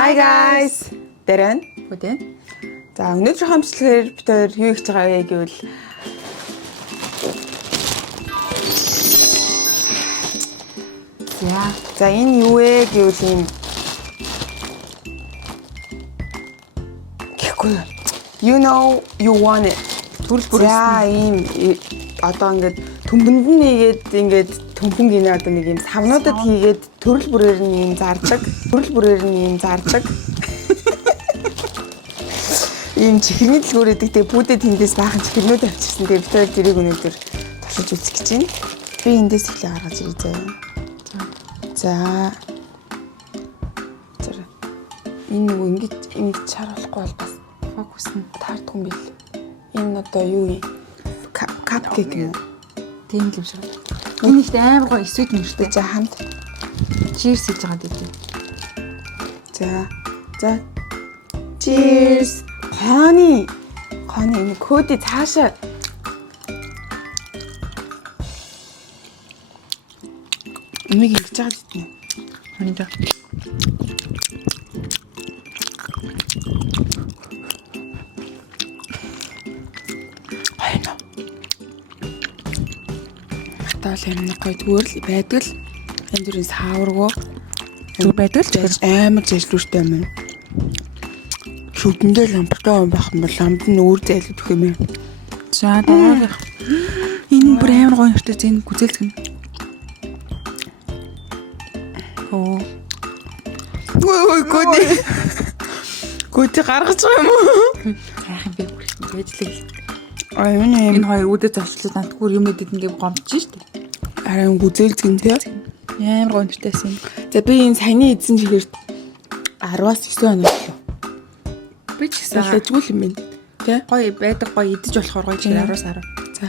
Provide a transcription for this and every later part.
Hi guys. Дэрэн. Үдэн. За өнөөдөр хамтлагаар бид хоёр юу хийж байгаа вэ гэвэл За энэ юу вэ гэвэл юм гэхгүй. You know you want it. Төрөл бүрээс ийм одоо ингээд төмбөнд нь нэгээд ингээд төмпөн гинэ одоо нэг юм савнуудад хийгээд төрөл бүрээр нь ийм зардаг. Төрөл бүрээр нь ийм зардаг. Ийм чихрийн дэлгүүр идэг тэгээ бүдэд тэндээс баахан чихрнүүд авчирсан. Тэгээ бид хоёр дэрийг өнөөдөр туршиж үзэх гэж байна. Би эндээс эхлээ гаргаж ирээ заяа. За. Энэ нэг ингэж харуулахгүй бол бас фокус нь таардгүй юм бил. Энэ одоо юу юм? Капкейк юм. Тийм л юм шиг. Энэ ихтэй амар гоё эсвэт нэртэй. За хамт. Cheers хийж байгаа дээ. За. Cheers. Хоны энэ кодыг цаашаа энийг ингэж байгаа гэдэг юм. Хоны да. Хайна. Атаал амны гоё зүгээр л байдаг л энэ зүрийн сааваргүй Зүг байдаг л ч амар зэжлүүртэй юм. Шүдэндээ ламптай юм байх юм бол ламд нь өөр зайлгдах юм. За дараах. Энэ бүр амар гоё нэртэй зэн гүзэлцгэн. Оо. Ой гүди гаргаж байгаа юм уу? Харах юм бэ байжлаа. Ой энэ хоёр үдэ залчлаад нантгүр юм эдэд ингээ гомдож штэ. арай гүзэлцгэн тий. Амар гоё нэртэйсэн. За би энэ саяны эзэн чигээр 10-аас 9 хоног болов. Би ч гэсэн Салжгүй юм байна. Тэ? гоё байдаг гоё идэж болохоор гоё чигээр 10-аас 10. За.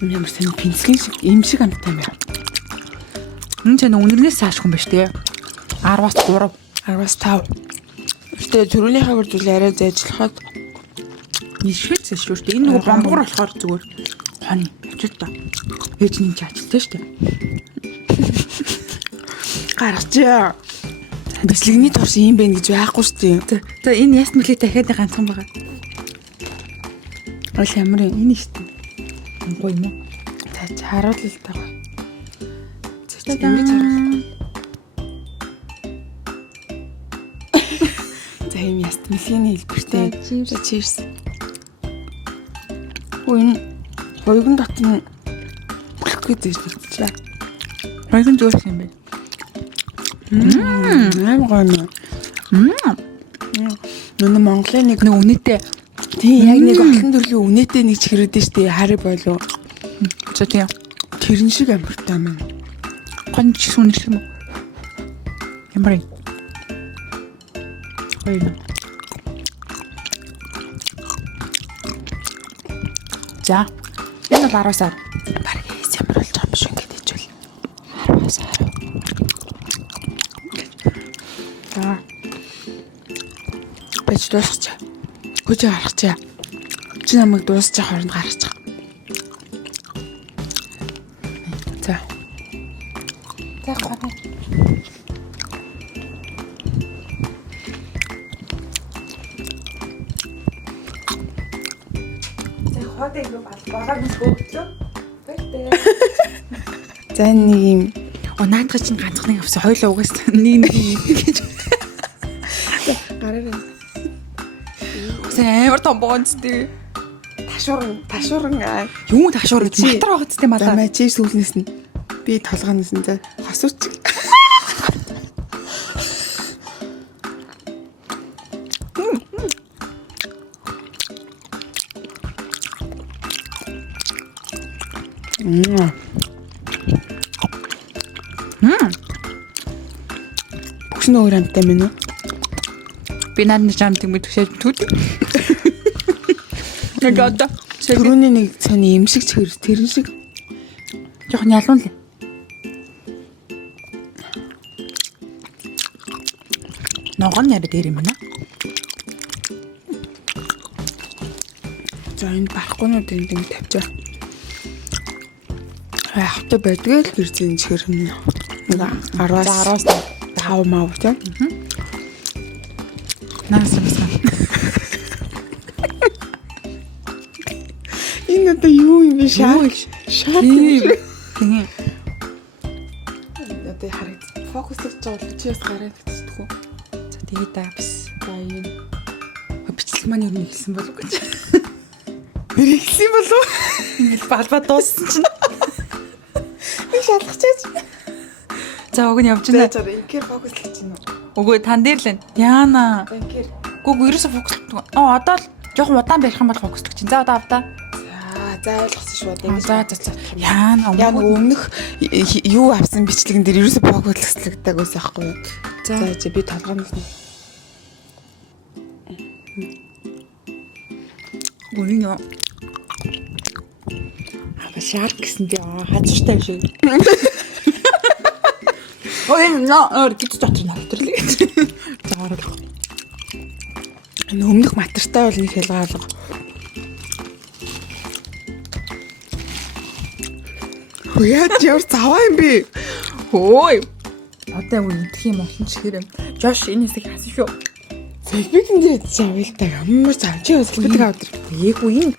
Ямар сан пенсилин шиг юм шиг амттай байна. Энэ ч үнэрнээс цаашгүй юм ба штэ. 10-аас 3, 10-аас 5. Гэтэ төрөөнийхөө үрдүүл арай зайжлахад нишгэл зэшүүртэ. Энэ нөгөө бамбуур болохоор зүгээр хоны ажил та. Ээж нь ч ажилтай штэ. гаргачаа. Бислэгний турш юм бэ гэж байхгүй шүү дээ. За энэ яст мөлий дахиад ганцхан байгаа. Ол ямар юм Энэ штэ. Гоё юм уу? За харуул л таа гоё. За ингэж харуул. За юм яст мөлийн хэлбэртэй. За Cheers. Энэ боёгон дотн бүлэхгүй зэжлэгдлээ. Баян зөөлсөн юм байна. Аим гоё юм. Нүн Монголын нэг Үнэтэй. тийм яг нэг олон төрлийн үнэтэй нэг чихрээд штэ хари болов. За тийм. Тэрэн шиг амартай юм. Гонч сүнэрх юм уу? Ямар юм? Гоё. За. Энэ бол 10-аас 10. Бараг ямар болж байгаа юм шиг ингэж хичвэл. 10-аас 10. За. Бэж дуусчих. Хүч гаргачаа. Чи намайг дуусчих хооронд гаргачих. За. За гоо. За хоодыг болоод мөсгөөдлөө. За нэг юм Наадах чинь ганцхан нэг авсан хоёлоо угаас нэг гэж. гараарай. Сайн амар том боонцтэй. Ташууран Юу ташуур гэж матар байгаа ч тийм За алаа. мачи сүүлнээс нь би толгоноос нь за хосууч. Бүгс нөр амтай мэн үү? Би наад жам тэмээ төшөөж түт. Яг одоо Төрөний нэг цааны юм шиг чигэр тэрэн шиг жоохон ялуун л. Ногоон яа дээр юм байна. За энэ барахгүйнууд энд ингэ тавьж байгаа. Хавтаа байдгүй л гэр зэн чихэр нэг 10-аас 5 мав тийм. Наасан. Энэ одоо юу юм бэ? Шаар. Тийм. Одоо харагд. Фокуслж байгаа бол чи бас гараад өгчихгүй. За тэгээд бас За юм. бичлэг маань юу нэгсэн болов гэж. Ирсэн болов? Ингээл балбаа дууссан чинь. Би шалгачаач. За уг нь явж байна. За инкер фокуслж чинь үү? Үгүй тан дээр л байна. Яана. Инкер. Гүг ерөөсө фокуслдаг. Одоо л жоохон удаан барих юм бол фокуслдаг чинь. За одоо авдаа. За ойлгосон шүү дээ. За. Яана. Яг өмнөх юу авсан бичлэгэн дээр ерөөсө фокуслагддаг байсан байхгүй юу? За би толгоомс нь. Гүн ёо. Шарк гэсэн би хазартай биш үү? Ой нөө гэж дотор навтрлээ. За ороо. Өмнөх матартай бол нэг хэлгаалга. Яач ямар заваа юм бэ? Хөөе. Одоо юу идэх юм олон ч хэрэг. Жош энэ хэсэг хасан шүү. Фэйсбүүкэнд завал та ямар завч яа фэйсбүүк авдар. Ээгүй энэ.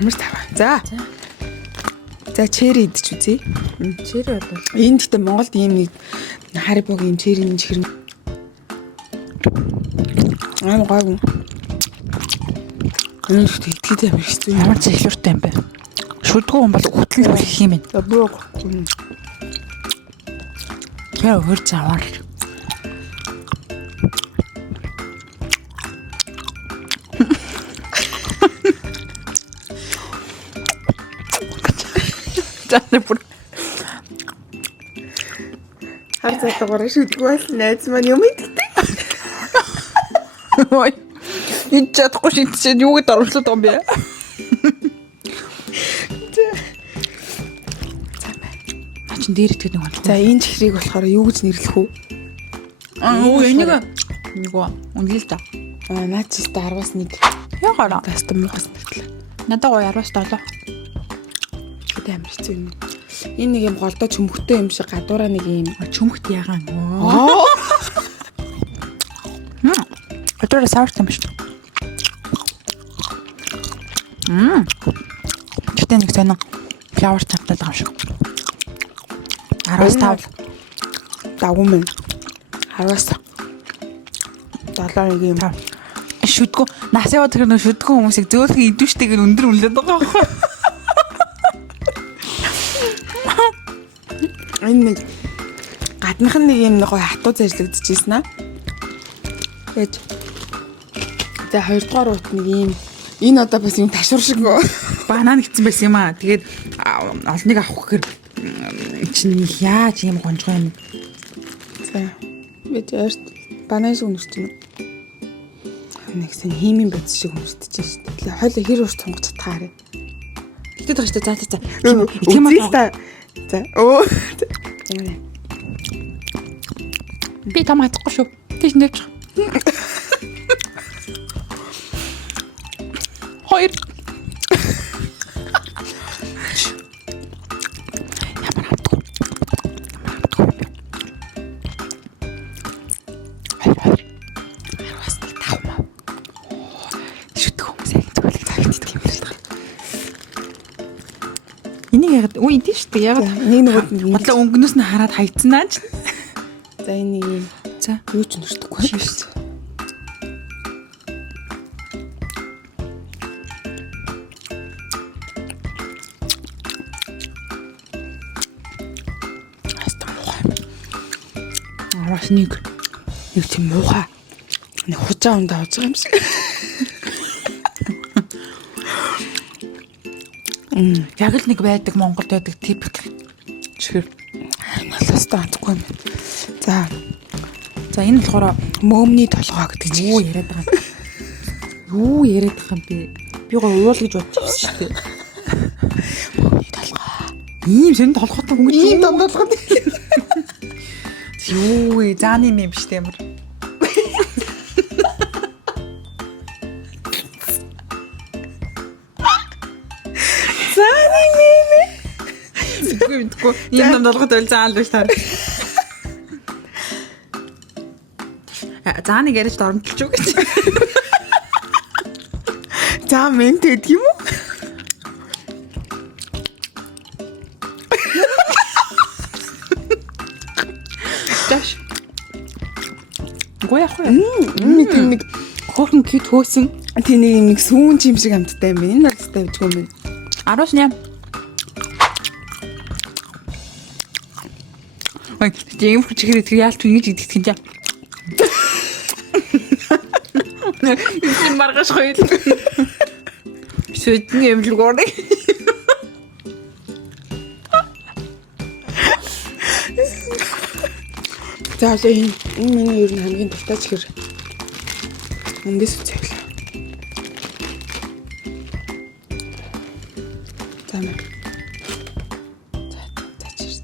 Ямар заваа. За чери идэж үзье. Чири бол Энд гэхдээ Монголд ийм нэг Харибогийн черийн чихэр гайгүй. Энэ ихтэй итгэдэг юм шиг зү. ямар ч ихлүүртэй юм бэ? Шүдгүй хүн бол хөтлөл хүрэх юм байна. Бог. Тэр өөр заваар. Тэний бүр Хар цаатгаар шүдгүй бол найз маань юм иддэг. ой. Энд чадахгүй шийдсэн юу гэдээ оруулаад байгаа юм бэ? Начин дээр итгэдэг нэг онцгой. За энэ чихрийг болохоор юу гэж нэрлэх үү? Энийг нөгөө үнэл та. Наад чи 10-аас 1. Ягараа. Таста муухаас мэтлээ. Надад 10-аас 7. Тэд амар хэцүү юм. Энэ нэг юм голдоо чөмхтэй юм шиг гадуураа нэг юм. Чөмхт ягаан. Аа. Гадуураа савартай юм шүү. Гэтэ нэг сонин флаур цавтаад байгаа юм шиг. 10-аас 5. Дагуу мэн. 10-аас 7 нэг юм. Шүдгүү. Нас яваад тэр нөө шүдгүү хүмүүсийг зөөлхөн идэвчтэйгээр өндөр үнэлээд байгаа байхгүй. Энэ нэг гаднах нь нэг юм гоё хатуу зарилгдчихсэн аа. Тэгэж. За хоёрдугаар уут нэг юм. Энэ одоо бас юм ташуур шиг Банан гэсэн байсан юм аа. Тэгээд олныг авах гэхээр чинь яаж юм гонжгой юм. За. Бид eerst банан шиг үнэрч байна. Нэгсэн хиймийн бодис шиг үнэрч шүү дээ. Тэгээ хойло хэр урт сонгож чадхаарэ. Итгэдэг байгаа шүү дээ. За. Итгэм ба. За. Оо. Би том хацахгүй шүү. Тийш нэрч. Хоёр. Ямар хатгүй. Хоёр. Бас нэг тав маа. Шүтг хүмүүс яг зүгээр л тавьдаг юм шиг байна. Энийг яг үгүй идэв шүү дээ. Яг нэг нөгөөд нь бодлоо өнгнөөс нь хараад хайцнаа ч. За энэ нэг юм. За. Юу ч нэртэхгүй. Араш нэг тийм муухай. Нэг хужаа ундаа ууж байгаа юм шиг. Яг л нэг байдаг Монголд байдаг типик чихэр. Налаастай онцгүй юм. За Энэ болохоор мөөмний толгой гэдэг чинь. юу яриад байгаа юм. Юу яриад байгаа юм бэ? Би гоо уул гэж бодчихсон шүү дээ. Мөөмний толгой. Ийм сонир толгойтой хүн гэж Ийм домдолгод. юу вэ? Зааны юм биш дээ ямар. За би мэдгүй. Ийм ном долгоод байл заал биш таар. За нэг яриад оромтолч уу гэж. За мен тэгээд юм уу? Дэш. Гоя хөө. Нэг Хөөрхөн кит хөөсөн. тийм нэг сүүн чим шиг амттай юм байна. Энэ бол тавьжгүй юм. 18. Ой, тийм хүчээр тэр яалт ингэж идэх юм жаа. Ийм маргаш хойл. Шүтний эмлэг орны. За энэ миний ер нь хамгийн дуртай чихэр. Эндээс үцэглээ. За мэ. За чирс.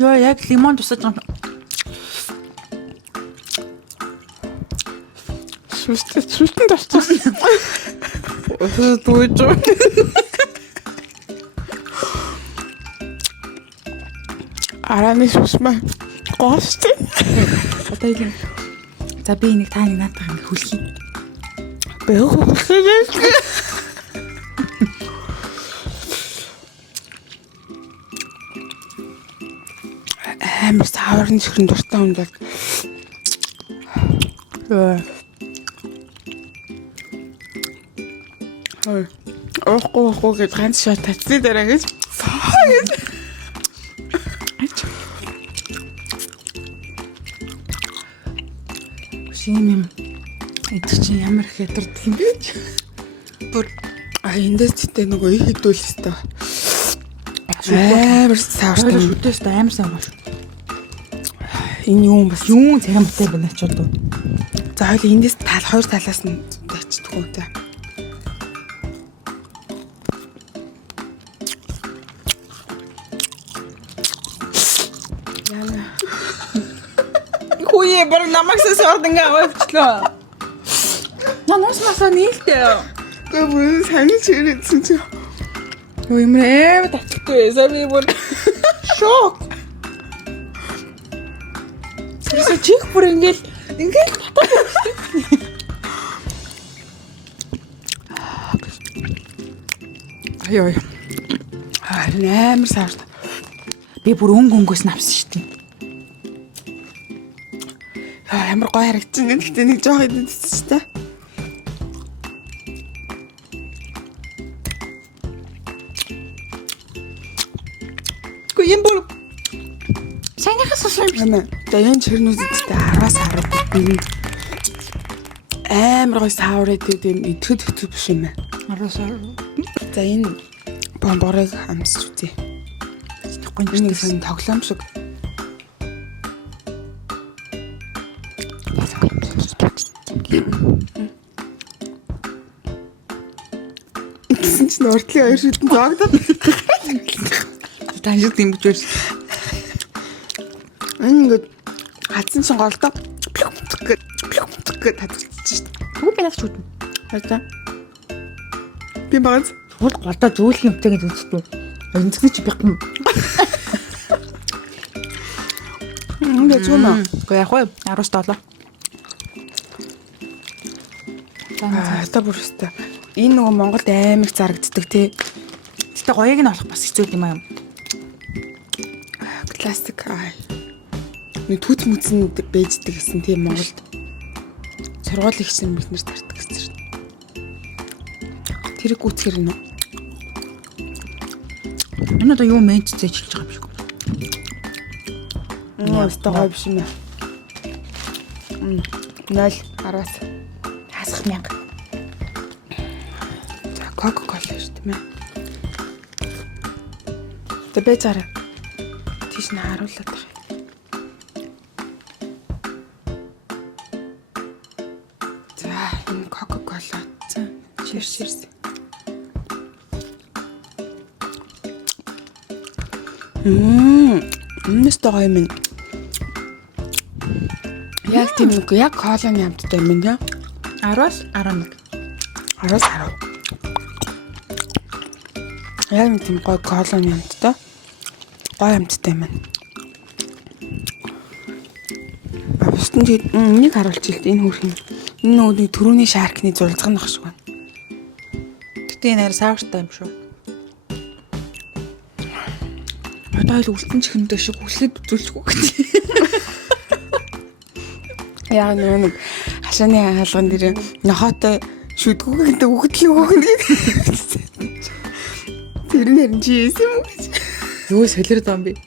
Яа, яг лимон тусаж байгаа. Шүстэн тасчихсан. Дүйж. Араны шүсмэ. Гоостой. Одоо ийм. За би нэг таны наатаа ингэ хүлхий. Бээх хөөхлөө. Амар саврын чихрэн дуртай юм даа. Ой. Оохгүй гэж ганц шат татсны дараа гэж. Шим юм. Эд чинь ямар их ядарддаг юм бэ? Бүр эндээс тэтэ нөгөө их хэдүүл өстой. Амар савртай. Шүтээс амар сайн байна. Энэ юу юм бас Юун царамтай байна ч удаа. за хоёул эндээс хоёр талаас нь тачдаг уу те. Яна. Хөөе бүр намагсаас ордонгаа авчихлаа. Намаас масаа нийлтэй. Гэ бүр саний чирээдсэн чи. Юу юм ээ татчихгүй байсан би бүр шок. Тэрсээ чих бүр ингээл Ай. Амар савртай. би бүр өнгөнгөөс навсан шүү дээ. Амар гоё харагдчихна. Гэхдээ нэг жоох идэгдсэн ч та. Гэхдээ юм бүр сайнхаас асууж Амаа. Даян чирнүүд үстэй 10-аас 10 бий. Амар гоё савраа тийм итгэд хэцүү биш юм аа. арасаа. За энэ бомборыг амсч үзье. Гонч Нэг сэн тоглоом шиг. Гэсэн чинь уртлын хоёр шүтэн зоогдоод. таньж дэмж байсан. Энэ ингээд хатсан чинь голдоо гэд татчихж шít. Түг яах шүтэн. Хайта. Би багц. Түл голдоо зөөлөх юмтай гэж үзтээ. Энцгний чи бяхам. Ингээд зүүмаа. Гэхдээ яг хөө 17. Та бүр өстэй. Энэ нөгөө Монголд амар их зарагддаг тий. Гэтэ гоёг нь олох бас хэцүү юм аа. Классик. Нэг түүц мүцэн бэждэг гэсэн тийм Монголд. Сургууль их чинь бид нэр тартдаг гэсэн шүү дээ. Тэрэг гүцгэр нэ. Энэ одоо юу мэнч зэжилж байгаа юм шиг. Өстэй гоё биш юм аа. 0 10-аас Хасах 1000. за Coca-Cola шүү дээ. Тэ бэжараа. Тийш нь харуулаад байгаа. За энэ Coca-Cola. За cheers. Өмнөстэй гоё юм. Яг тийм нэг яг колоны амттай юм тийм. 10-аас 11. 10-10. Яг нэг тийм гоё колоны амттай. Гоё амттай юм. Бусдын тэгээд энийг харуулж илт энэ хөрх юм. Энэ нөгөө төрөний шаркны зурцаг нах шиг байна. Гэтэ энэ арай савартай юм шүү. Одоо л үлдэн чихэндээ шиг хүслээд үзүүлчихгүй гэж. Яг нэг хашааны хаалган дээр нохоотой шүдгүү гэдэг үгтлэг өгнө гэдэг. Тэр нэр чи юм уу гэж. Юу солир зам би.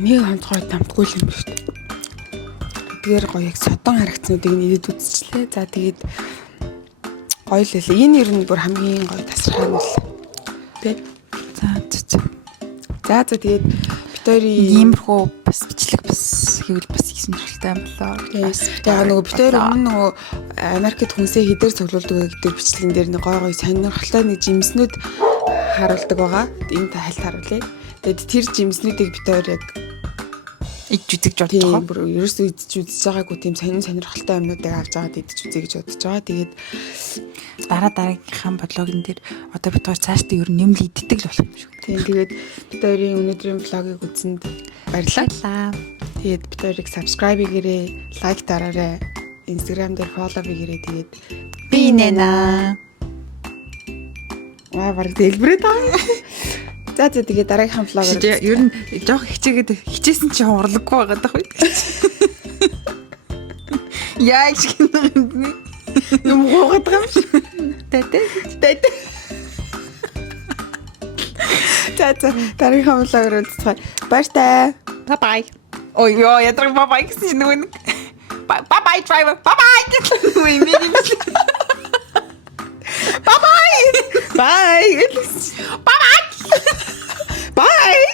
Нэг онцгой тамтгүй юм шүү дээ. Тэгэхээр гоё яг содон харагцнуудыг нэдэд үзчихлээ. За тэгээд гоё л лээ. Энэ ер нь бүр хамгийн гоё тасархай нь л. Тэ. За тэгээд бид хоёрын Иймэрхүү бас бичлэг бас хийвэл бас их сонирхолтой юм болоо. яг нөгөө бид хоёр өмнө нөгөө Америкт хүнсээ хідээр цуглуулдаг гэдэг бичлэгэн дээр нэг гоё гоё сонирхолтой нэг жимснүүд харуулдаг байгаа. Энэ тайлт харуулъя. Тэгээд тэр жимснүүдийг бид хоёр яг иж үзэж бодож тийм байгаа. бүр ерөөсөө идэж үзэж байгаагүй тийм сонирхолтой юмнуудыг авч аваад идэж үзье гэж бодож байгаа. Тэгээд Дараагийнхаа бодлогын дээр одоо бид хоёр цаашдаа ер нь нэмэл иддэг л болох юм шүү. тийм тэгээд бид хоёрын өнөөдрийн влогийг үзсэнд баярлалаа. Тэгээд бид хоёрыг subscribe хийгээрэй, лайк дараарай. Instagram дээр follow хийгээрэй. Тэгээд Би нэнэ. баг дэлбэрээ таа. За тэгээд дараагийн влогээр Ер нь жоох хичээгээд хичээсэн чи урлаггүй байгаа даа хөө. Яа их юм гоогаад байгаа юм шиг. Тэт. За дараагийн влогээр уулзцгаая. Баяртай. Bye bye. Ой ёо ядраг bye bye гэсэн чинь нөгөө bye bye driver. Bye bye гэсэн нөгөө юм ийм. Bye bye. Bye. Bye bye. Bye.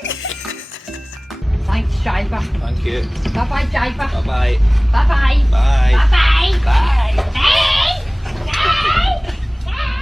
Thanks, driver. Thank you. Bye bye, driver. Bye bye. Bye bye. Bye. Bye bye. Bye.